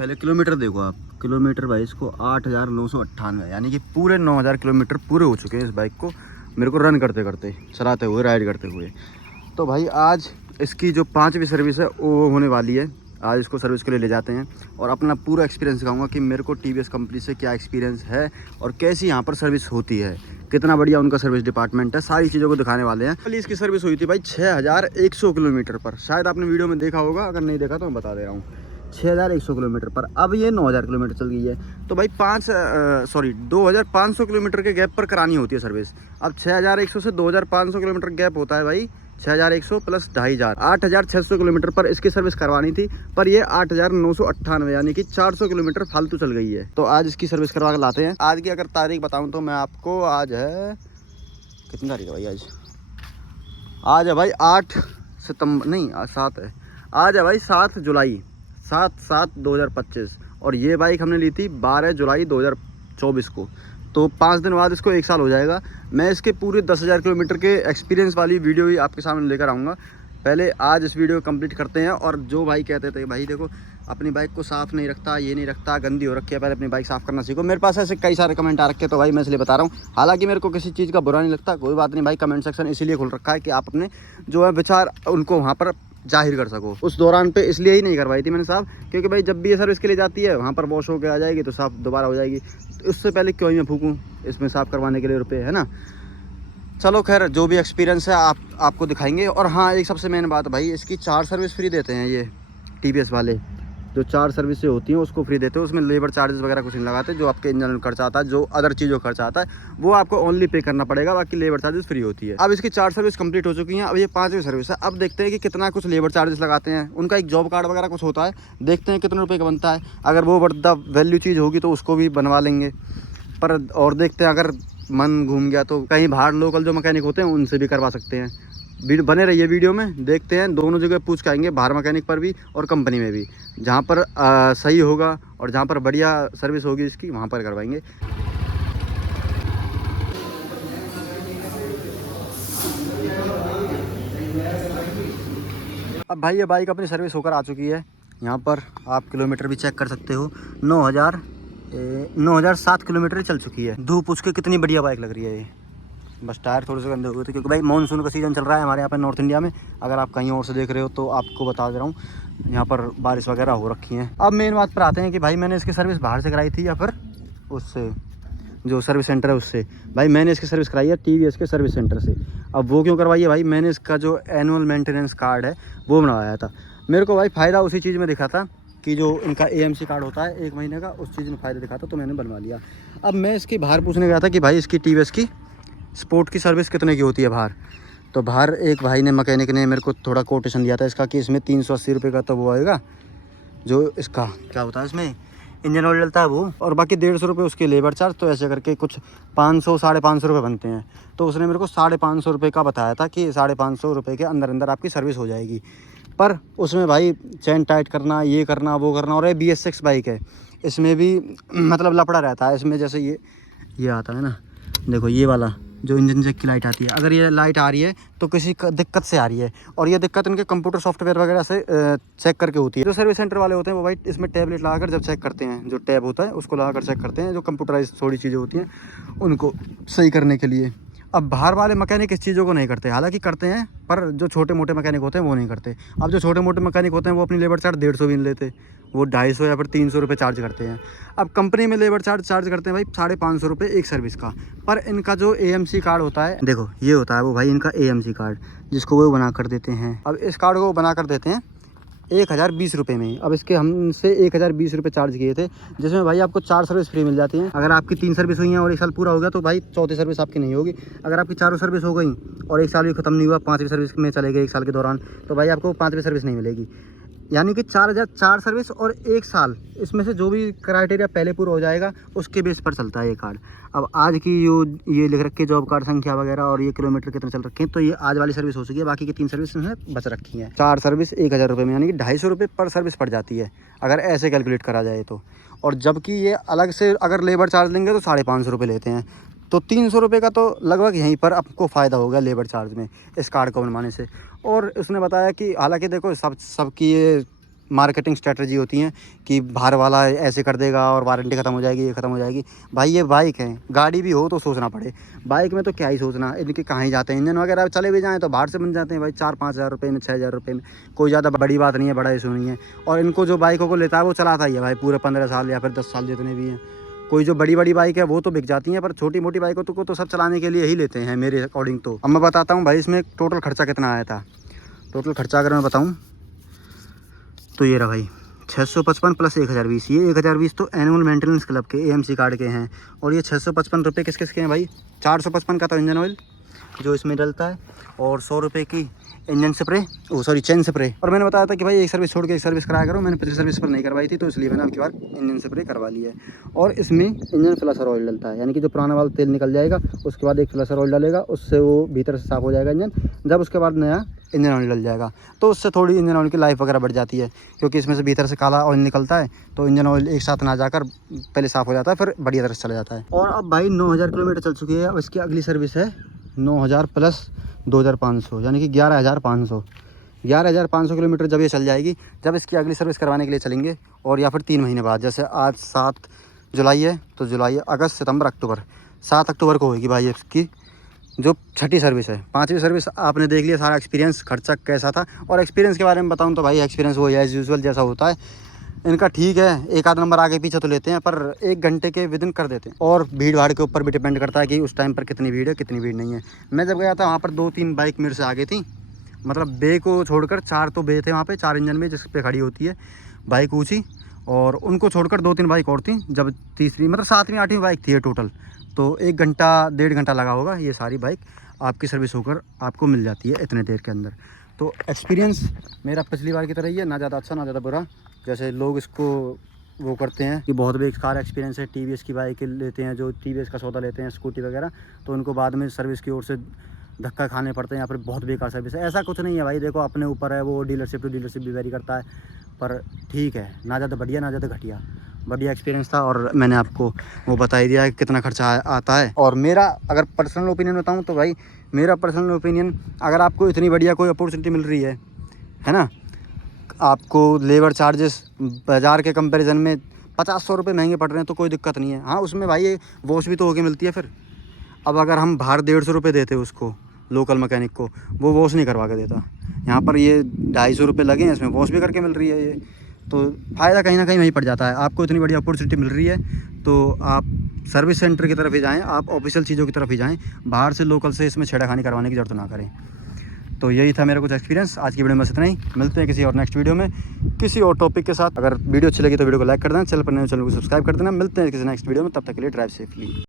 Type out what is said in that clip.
पहले किलोमीटर देखो आप, किलोमीटर भाई इसको 8,998, यानी कि पूरे 9,000 किलोमीटर पूरे हो चुके हैं इस बाइक को मेरे को रन करते करते, चलाते हुए, राइड करते हुए। तो भाई आज इसकी जो 5वीं सर्विस है वो होने वाली है। आज इसको सर्विस के लिए ले जाते हैं और अपना पूरा एक्सपीरियंस दिखाऊंगा कि मेरे को TVS कंपनी से क्या एक्सपीरियंस है और कैसी यहाँ पर सर्विस होती है, कितना बढ़िया उनका सर्विस डिपार्टमेंट है, सारी चीज़ों को दिखाने वाले हैं। कल इसकी सर्विस हुई थी भाई 6,100 किलोमीटर पर, शायद आपने वीडियो में देखा होगा, अगर नहीं देखा तो मैं बता दे रहा हूँ। 6,100 किलोमीटर पर, अब ये 9,000 किलोमीटर चल गई है। तो भाई 2,500 किलोमीटर के गैप पर करानी होती है सर्विस। अब 6,100 से 2,500 किलोमीटर गैप होता है भाई, 6,100 प्लस 2,500, 8,600 किलोमीटर पर इसकी सर्विस करवानी थी, पर ये 8,998, यानी कि 400 किलोमीटर फालतू चल गई है। तो आज इसकी सर्विस करवा के लाते हैं। आज की अगर तारीख बताऊं तो मैं आपको, आज है कितनी तारीख है भाई, आज है भाई 8 सितंबर, नहीं आज 7 है, आज है भाई 7 जुलाई, 7/7/2025। और ये बाइक हमने ली थी 12 जुलाई 2024 को। तो 5 दिन बाद इसको 1 साल हो जाएगा। मैं इसके पूरे 10,000 किलोमीटर के एक्सपीरियंस वाली वीडियो ही आपके सामने लेकर आऊँगा। पहले आज इस वीडियो को कंप्लीट करते हैं। और जो भाई कहते थे भाई देखो अपनी बाइक को साफ़ नहीं रखता, ये नहीं रखता, गंदी हो रखी है, पहले अपनी बाइक साफ़ करना सीखो। मेरे पास ऐसे कई सारे कमेंट आ रखे, तो भाई मैं इसलिए बता रहा हूँ। हालांकि मेरे को किसी चीज़ का बुरा नहीं लगता, कोई बात नहीं भाई, कमेंट सेक्शन इसीलिए खोल रखा है कि आप अपने जो है विचार उनको वहाँ पर जाहिर कर सको। उस दौरान पे इसलिए ही नहीं करवाई थी मैंने साहब, क्योंकि भाई जब भी ये सर्विस के लिए जाती है वहाँ पर वॉश होकर आ जाएगी तो साफ़ दोबारा हो जाएगी। तो उससे पहले क्यों ही मैं फूकूँ इसमें साफ़ करवाने के लिए रुपये, है ना। चलो खैर, जो भी एक्सपीरियंस है आपको दिखाएंगे। और हाँ, एक सबसे मेन बात भाई, इसकी 4 सर्विस फ्री देते हैं ये TVS वाले। जो 4 सर्विसें होती हैं उसको फ्री देते हैं, उसमें लेबर चार्जेस वगैरह कुछ नहीं लगाते। जो आपके इंजन में खर्चा आता है, जो अदर चीज़ों का खर्चा आता है, वो आपको ओनली पे करना पड़ेगा, बाकी लेबर चार्जेस फ्री होती है। अब इसकी 4 सर्विस कंप्लीट हो चुकी हैं, अब ये 5वीं सर्विस है। अब देखते हैं कि कितना कुछ लेबर चार्जेस लगाते हैं। उनका एक जॉब कार्ड वगैरह कुछ होता है, देखते हैं कितने रुपये का बनता है। अगर वो बढ़ता वैल्यू चीज़ होगी तो उसको भी बनवा लेंगे। पर और देखते हैं, अगर मन घूम गया तो कहीं बाहर लोकल जो मैकेनिक होते हैं उनसे भी करवा सकते हैं। बने रहिए वीडियो में, देखते हैं। दोनों जगह पूछ के आएंगे, बाहर मैकेनिक पर भी और कंपनी में भी। जहाँ पर सही होगा और जहाँ पर बढ़िया सर्विस होगी इसकी, वहाँ पर करवाएंगे। अब भाई ये बाइक अपनी सर्विस होकर आ चुकी है। यहाँ पर आप किलोमीटर भी चेक कर सकते हो, 9,007 किलोमीटर चल चुकी है। धूप उसके कितनी बढ़िया बाइक लग रही है ये। बस टायर थोड़े से गंदे हो गए थे, क्योंकि भाई मानसून का सीज़न चल रहा है हमारे यहाँ पर नॉर्थ इंडिया में। अगर आप कहीं और से देख रहे हो तो आपको बता दे रहा हूँ, यहाँ पर बारिश वगैरह हो रखी है। अब मेन बात पर आते हैं कि भाई मैंने इसकी सर्विस बाहर से कराई थी या फिर उससे, जो सर्विस सेंटर है उससे। भाई मैंने इसकी सर्विस कराई है TVS के सर्विस सेंटर से। अब वो क्यों करवाई है भाई, मैंने इसका जो एनुअल मेंटेनेंस कार्ड है वो बनवाया था। मेरे को भाई फ़ायदा उसी चीज़ में दिखा था कि जो इनका AMC कार्ड होता है 1 महीने का, उस चीज़ में फ़ायदा दिखा था, तो मैंने बनवा लिया। अब मैं इसकी बाहर पूछने गया था कि भाई इसकी TVS की स्पोर्ट की सर्विस कितने की होती है बाहर। तो बाहर एक भाई ने, मैकेनिक ने मेरे को थोड़ा कोटेशन दिया था इसका, कि इसमें 380 रुपये का तो वो आएगा, जो इसका क्या होता है इसमें इंजन ऑयल डलता है वो, और बाकी 150 रुपये उसके लेबर चार्ज। तो ऐसे करके कुछ 500 550 रुपये बनते हैं। तो उसने मेरे को 550 रुपये का बताया था कि 550 रुपये के अंदर अंदर आपकी सर्विस हो जाएगी। पर उसमें भाई चैन टाइट करना, ये करना, वो करना। और ये BS6 बाइक है, इसमें भी मतलब लफड़ा रहता है। इसमें जैसे ये आता है ना, देखो ये वाला जो इंजन चेक की लाइट आती है, अगर ये लाइट आ रही है तो किसी दिक्कत से आ रही है, और ये दिक्कत इनके कंप्यूटर सॉफ्टवेयर वगैरह से चेक करके होती है। जो सर्विस सेंटर वाले होते हैं वो भाई इसमें टैबलेट लगाकर जब चेक करते हैं, जो टैब होता है उसको लगाकर चेक करते हैं, जो कंप्यूटराइज थोड़ी चीज़ें होती हैं उनको सही करने के लिए। अब बाहर वाले मैकेनिक इस चीज़ों को नहीं करते, हालांकि करते हैं, पर जो छोटे मोटे मैकेनिक होते हैं वो नहीं करते। अब जो छोटे मोटे मैकेनिक होते हैं वो अपनी लेबर चार्ज 150 भी नहीं लेते, वो 250 या फिर 300 रुपये चार्ज करते हैं। अब कंपनी में लेबर चार्ज करते हैं भाई 550 रुपये एक सर्विस का। पर इनका जो AMC कार्ड होता है, देखो ये होता है वो भाई इनका AMC कार्ड, जिसको वो बना कर देते हैं। अब इस कार्ड को बना कर देते हैं 1,020 रुपये में। अब इसके हमसे 1,020 रुपये चार्ज किए थे, जिसमें भाई आपको 4 सर्विस फ्री मिल जाती हैं। अगर आपकी 3 सर्विस हुई हैं और 1 साल पूरा हो गया तो भाई चौथी सर्विस आपकी नहीं होगी। अगर आपकी 4 सर्विस हो गई और 1 साल भी ख़त्म नहीं हुआ, 5वीं सर्विस में चले गए 1 साल के दौरान, तो भाई आपको 5वीं सर्विस नहीं मिलेगी। यानी कि 4,004 सर्विस और 1 साल, इसमें से जो भी क्राइटेरिया पहले पूरा हो जाएगा उसके बेस पर चलता है ये कार्ड। अब आज की जो ये लिख रखे जॉब कार्ड संख्या वगैरह और ये किलोमीटर कितने चल रखे हैं, तो ये आज वाली सर्विस हो चुकी है, बाकी की 3 सर्विस में बच रखी हैं। 4 सर्विस 1,000 रुपये में, यानी कि 250 रुपये पर सर्विस पड़ जाती है अगर ऐसे कैलकुलेट करा जाए तो। और जबकि ये अलग से अगर लेबर चार्ज लेंगे तो 550 रुपये लेते हैं। तो 300 रुपये का तो लगभग यहीं पर आपको फ़ायदा होगा लेबर चार्ज में इस कार्ड को बनवाने से। और उसने बताया कि हालांकि देखो सबकी ये मार्केटिंग स्ट्रेटजी होती हैं कि बाहर वाला ऐसे कर देगा और वारंटी ख़त्म हो जाएगी, ये ख़त्म हो जाएगी। भाई ये बाइक है, गाड़ी भी हो तो सोचना पड़े। बाइक में तो क्या ही सोचना, इनके कहाँ ही जाते हैं, इंजन वगैरह चले भी जाएँ तो बाहर से बन जाते हैं भाई 4-5 हज़ार रुपये में, 6 हज़ार रुपये में। कोई ज़्यादा बड़ी बात नहीं है, बड़ा इशू नहीं है। और इनको जो बाइकों को लेता है वो चलाता ही है भाई पूरे 15 साल या फिर 10 साल जितने भी हैं। कोई जो बड़ी बड़ी बाइक है वो तो बिक जाती हैं, पर छोटी मोटी बाइकों को तो सब चलाने के लिए ही लेते हैं मेरे अकॉर्डिंग। तो अब मैं बताता हूँ भाई इसमें टोटल खर्चा कितना आया था। टोटल खर्चा अगर मैं बताऊँ तो ये रहा भाई 655 प्लस 1020। ये 1020 तो एनुअल मेंटेनेंस क्लब के AMC कार्ड के हैं। और ये 655 रुपये किस किस के हैं भाई? 455 का तो इंजन ऑयल जो इसमें डलता है, और 100 रुपये की इंजन स्प्रे, चेन स्प्रे। और मैंने बताया था कि भाई एक सर्विस छोड़ के एक सर्विस कराया करो। मैंने पिछली सर्विस पर नहीं करवाई थी तो इसलिए मैंने अब की बार इंजन स्प्रे करवा ली है। और इसमें इंजन फ्लशर ऑयल डलता है, यानी कि जो पुराना वाला तेल निकल जाएगा उसके बाद एक फ्लशर ऑयल डलेगा, उससे वो भीतर से साफ़ हो जाएगा इंजन। जब उसके बाद नया इंजन ऑयल डल जाएगा तो उससे थोड़ी इंजन ऑयल की लाइफ वगैरह बढ़ जाती है, क्योंकि इसमें से भीतर से काला ऑयल निकलता है तो इंजन ऑयल एक साथ ना जाकर पहले साफ़ हो जाता है, फिर बढ़िया तरह से चला जाता है। और अब भाई 9000 किलोमीटर चल चुकी है। अब इसकी अगली सर्विस है 9000 प्लस 2500, यानी कि 11500। 11500 किलोमीटर जब ये चल जाएगी, जब इसकी अगली सर्विस करवाने के लिए चलेंगे, और या फिर 3 महीने बाद, जैसे आज 7 जुलाई है तो जुलाई, अगस्त, सितंबर, अक्टूबर, 7 अक्टूबर को होगी भाई इसकी जो छठी सर्विस है। 5वीं सर्विस आपने देख लिया सारा एक्सपीरियंस, खर्चा कैसा था। और एक्सपीरियंस के बारे में बताऊं तो भाई एक्सपीरियंस वो एज़ यूजुअल जैसा होता है इनका, ठीक है। एक आध नंबर आगे पीछे तो लेते हैं, पर 1 घंटे के विदिन कर देते हैं। और भीड़ भाड़ के ऊपर भी डिपेंड करता है कि उस टाइम पर कितनी भीड़ है कितनी भीड़ नहीं है। मैं जब गया था वहाँ पर 2-3 बाइक मेरे से आगे थी, मतलब बे को छोड़कर 4 तो बे थे वहाँ पे, 4 इंजन में जिस पे खड़ी होती है बाइक ऊँची, और उनको छोड़कर 2-3 बाइक और थी। जब तीसरी मतलब 7वीं 8वीं बाइक थी ये टोटल, तो 1 घंटा 1.5 घंटा लगा होगा। ये सारी बाइक आपकी सर्विस होकर आपको मिल जाती है इतने देर के अंदर। तो एक्सपीरियंस मेरा पिछली बार की तरह ही है, ना ज़्यादा अच्छा ना ज़्यादा बुरा। जैसे लोग इसको वो करते हैं कि बहुत बेकार एक्सपीरियंस है, TVS की बाइक लेते हैं, जो TVS का सौदा लेते हैं स्कूटी वगैरह, तो उनको बाद में सर्विस की ओर से धक्का खाने पड़ते हैं या फिर बहुत बेकार सर्विस है। ऐसा कुछ नहीं है भाई, देखो अपने ऊपर है, वो डीलरशिप टू डीलरशिप भी वेरी करता है। पर ठीक है, ना ज़्यादा बढ़िया ना ज़्यादा घटिया, बढ़िया एक्सपीरियंस था। और मैंने आपको वो बता ही दिया है कि कितना खर्चा आता है। और मेरा अगर पर्सनल ओपिनियन बताऊँ तो भाई मेरा पर्सनल ओपिनियन, अगर आपको इतनी बढ़िया कोई अपॉर्चुनिटी मिल रही है ना, आपको लेबर चार्जेस बाज़ार के कंपैरिजन में 50-100 रुपये महंगे पड़ रहे हैं तो कोई दिक्कत नहीं है। हाँ, उसमें भाई वॉश भी तो होके मिलती है फिर। अब अगर हम बाहर 150 रुपये देते उसको लोकल मैकेनिक को, वो वॉश नहीं करवा के देता। यहाँ पर ये 250 रुपये लगे हैं, इसमें वॉश भी करके मिल रही है। ये तो फ़ायदा कहीं ना कहीं वहीं पड़ जाता है। आपको इतनी बड़ी अपॉर्चुनिटी मिल रही है तो आप सर्विस सेंटर की तरफ ही जाएँ, आप ऑफिशियल चीज़ों की तरफ ही जाएँ, बाहर से लोकल से इसमें छेड़खानी करवाने की ज़रूरत ना करें। तो यही था मेरा कुछ एक्सपीरियंस। आज की वीडियो में बस इतना ही, मिलते हैं किसी और नेक्स्ट वीडियो में किसी और टॉपिक के साथ। अगर वीडियो अच्छी लगी तो वीडियो को लाइक कर देना, चैनल पर नए चैनल को सब्सक्राइब कर देना। मिलते हैं किसी नेक्स्ट वीडियो में, तब तक के लिए ड्राइव सेफली।